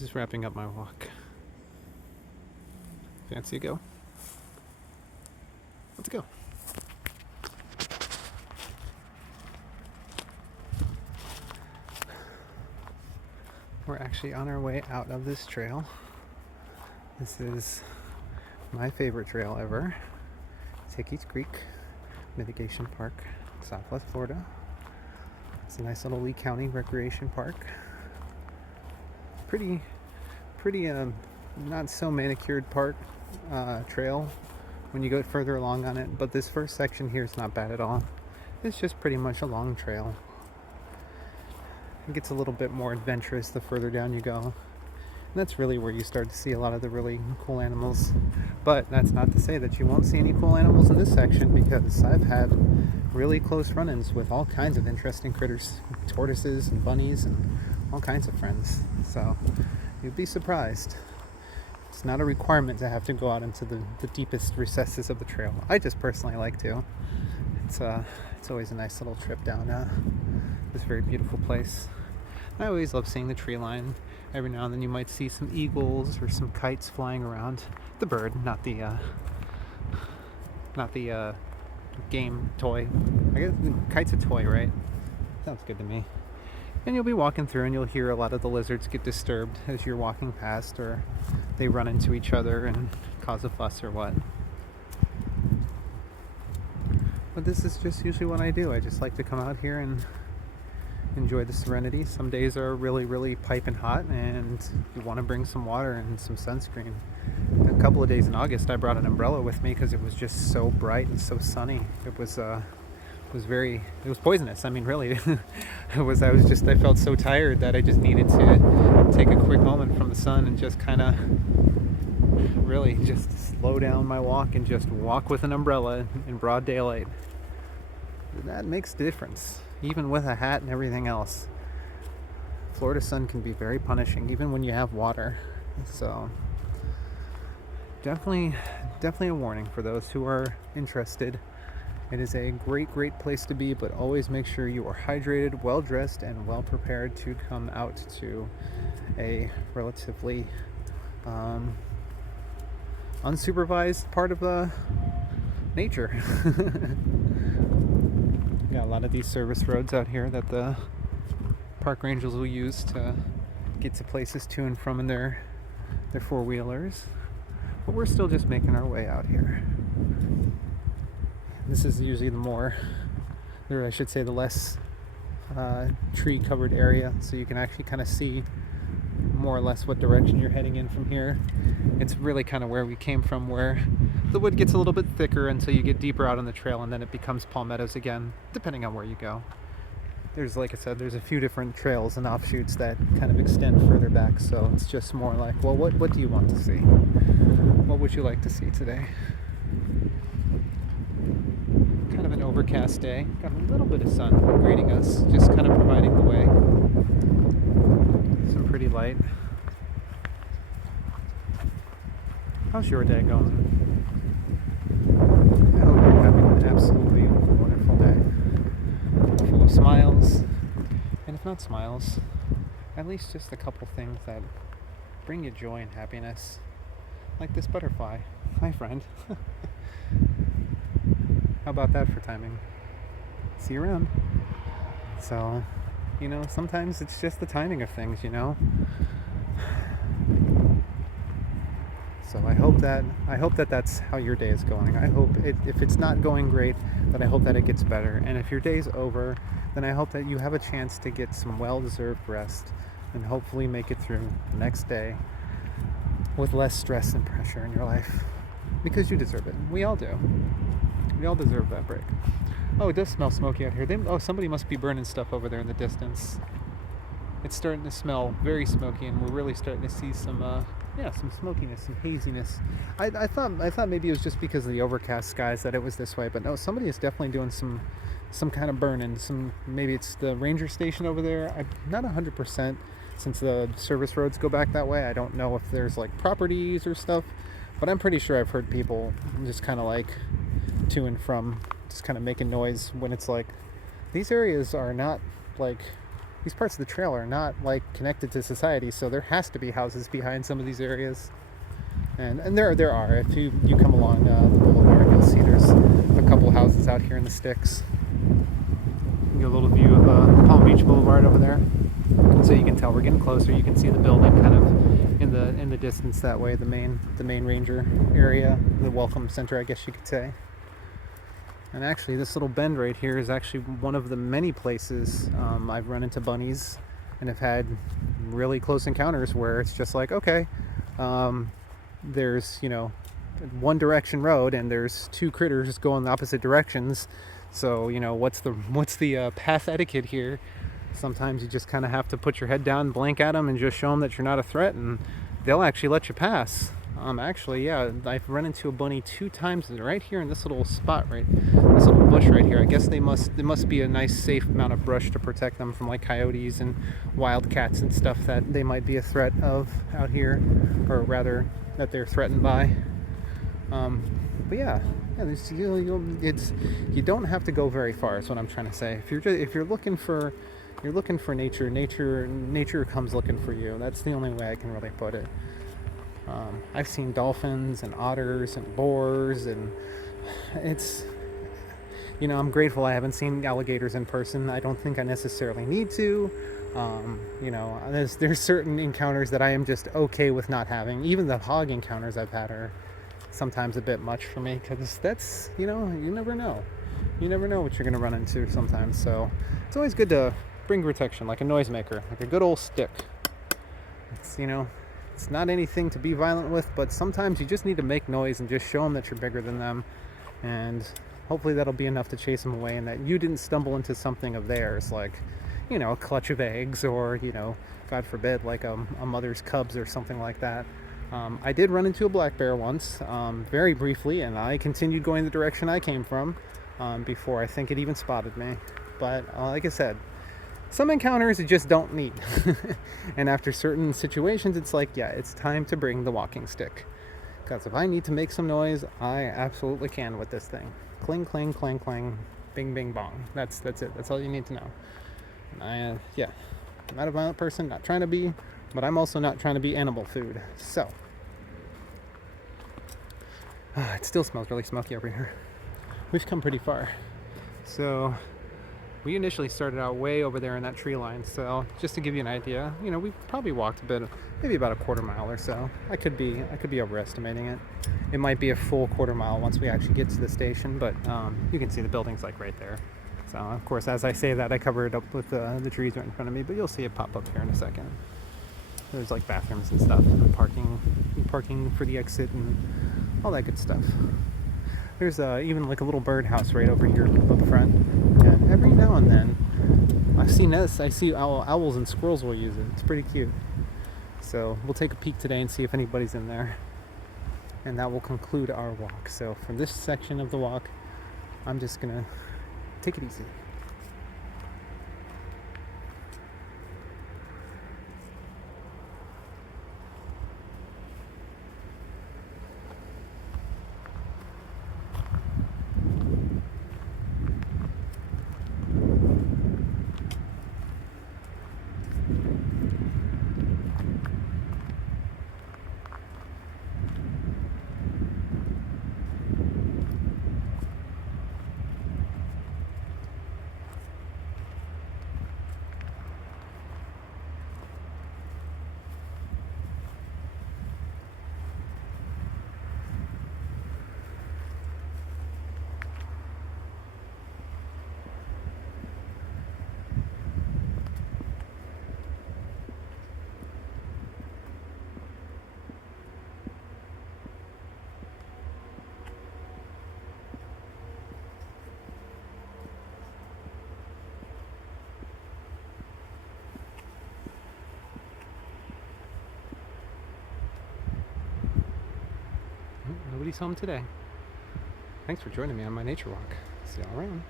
Just wrapping up my walk. Fancy a go? Let's go. We're actually on our way out of this trail. This is my favorite trail ever. Hickey's Creek Mitigation Park, Southwest Florida. It's a nice little Lee County Recreation Park. Pretty not so manicured park trail when you go further along on it, but this first section here is not bad at all. It's just pretty much a long trail. It gets a little bit more adventurous the further down you go. And that's really where you start to see a lot of the really cool animals. But that's not to say that you won't see any cool animals in this section, because I've had really close run-ins with all kinds of interesting critters, tortoises and bunnies and all kinds of friends. So you'd be surprised. It's not a requirement to have to go out into the deepest recesses of the trail. I just personally like to. It's always a nice little trip down this very beautiful place. I always love seeing the tree line. Every now and then you might see some eagles or some kites flying around. The bird, not the game toy. I guess the kite's a toy, right? Sounds good to me. And you'll be walking through and you'll hear a lot of the lizards get disturbed as you're walking past, or they run into each other and cause a fuss or what. But this is just usually what I do. I just like to come out here and enjoy the serenity. Some days are really, really piping hot and you want to bring some water and some sunscreen. A couple of days in August I brought an umbrella with me because it was just so bright and so sunny. It was poisonous. I mean, really. I felt so tired that I just needed to take a quick moment from the sun and just kind of really just slow down my walk and just walk with an umbrella in broad daylight. That makes a difference, even with a hat and everything else. Florida sun can be very punishing, even when you have water. So definitely a warning for those who are interested. It is a great place to be, but always make sure you are hydrated, well dressed, and well prepared to come out to a relatively unsupervised part of nature. Got a lot of these service roads out here that the park rangers will use to get to places to and from in their four-wheelers. But we're still just making our way out here. This is usually the less tree-covered area, so you can actually kind of see more or less what direction you're heading in from here. It's really kind of where we came from, where the wood gets a little bit thicker until you get deeper out on the trail, and then it becomes palmettos again, depending on where you go. Like I said, there's a few different trails and offshoots that kind of extend further back, so it's just more like, well, what do you want to see? What would you like to see today? Kind of an overcast day. Got a little bit of sun greeting us, just kind of providing the way. Some pretty light. How's your day going? I hope you're having an absolutely wonderful day. Full of smiles. And if not smiles, at least just a couple things that bring you joy and happiness. Like this butterfly. Hi, friend. How about that for timing? See you around. So, sometimes it's just the timing of things, So I hope that that's how your day is going. I hope if it's not going great, then I hope that it gets better. And if your day's over, then I hope that you have a chance to get some well-deserved rest and hopefully make it through the next day with less stress and pressure in your life. Because you deserve it. We all do. We all deserve that break. Oh, it does smell smoky out here. Somebody must be burning stuff over there in the distance. It's starting to smell very smoky, and we're really starting to see some smokiness, some haziness. I thought maybe it was just because of the overcast skies that it was this way, but no, somebody is definitely doing some kind of burning. Maybe it's the ranger station over there. I'm not 100%, since the service roads go back that way. I don't know if there's like properties or stuff, but I'm pretty sure I've heard people just kind of like to and from, just kind of making noise when it's like, these areas are not like these parts of the trail are not like connected to society, so there has to be houses behind some of these areas. And there are. If you come along the boulevard, you'll see there's a couple houses out here in the sticks. You get a little view of Palm Beach Boulevard over there, so you can tell we're getting closer. You can see the building kind of in the distance that way. The main ranger area, the welcome center, I guess you could say. And actually, this little bend right here is actually one of the many places I've run into bunnies and have had really close encounters where it's just like, okay, there's, one direction road and there's two critters going the opposite directions. So, what's the path etiquette here? Sometimes you just kind of have to put your head down, blink at them, and just show them that you're not a threat, and they'll actually let you pass. Actually, yeah, I've run into a bunny 2 times right here in this little spot, this little bush right here. I guess there must be a nice safe amount of brush to protect them from like coyotes and wildcats and stuff that they might be a threat of out here, or rather that they're threatened by. But yeah, you don't have to go very far. Is what I'm trying to say. If you're looking for nature comes looking for you. That's the only way I can really put it. I've seen dolphins and otters and boars, and it's, I'm grateful I haven't seen alligators in person. I don't think I necessarily need to. There's certain encounters that I am just okay with not having. Even the hog encounters I've had are sometimes a bit much for me, because that's, you never know. You never know what you're going to run into sometimes. So it's always good to bring protection, like a noisemaker, like a good old stick. It's not anything to be violent with, but sometimes you just need to make noise and just show them that you're bigger than them, and hopefully that'll be enough to chase them away, and that you didn't stumble into something of theirs, like, a clutch of eggs, or, God forbid, like a mother's cubs or something like that. I did run into a black bear once, very briefly, and I continued going the direction I came from before I think it even spotted me. But like I said, some encounters you just don't need. And after certain situations, it's like, yeah, it's time to bring the walking stick. Because if I need to make some noise, I absolutely can with this thing. Cling, cling, clang, clang, bing, bing, bong. That's it. That's all you need to know. I'm not a violent person, not trying to be, but I'm also not trying to be animal food. So, it still smells really smoky over here. We've come pretty far. So, we initially started out way over there in that tree line, so just to give you an idea, we probably walked a bit, maybe about a quarter mile or so. I could be overestimating it. It might be a full quarter mile once we actually get to the station, but you can see the building's like right there. So of course, as I say that, I cover it up with the trees right in front of me, but you'll see it pop up here in a second. There's like bathrooms and stuff, and parking for the exit, and all that good stuff. There's even like a little birdhouse right over here up front, and every now and then I've seen this. I see owls and squirrels will use it. It's pretty cute. So we'll take a peek today and see if anybody's in there, and that will conclude our walk. So for this section of the walk, I'm just gonna take it easy. Nobody's home today. Thanks for joining me on my nature walk. See y'all around.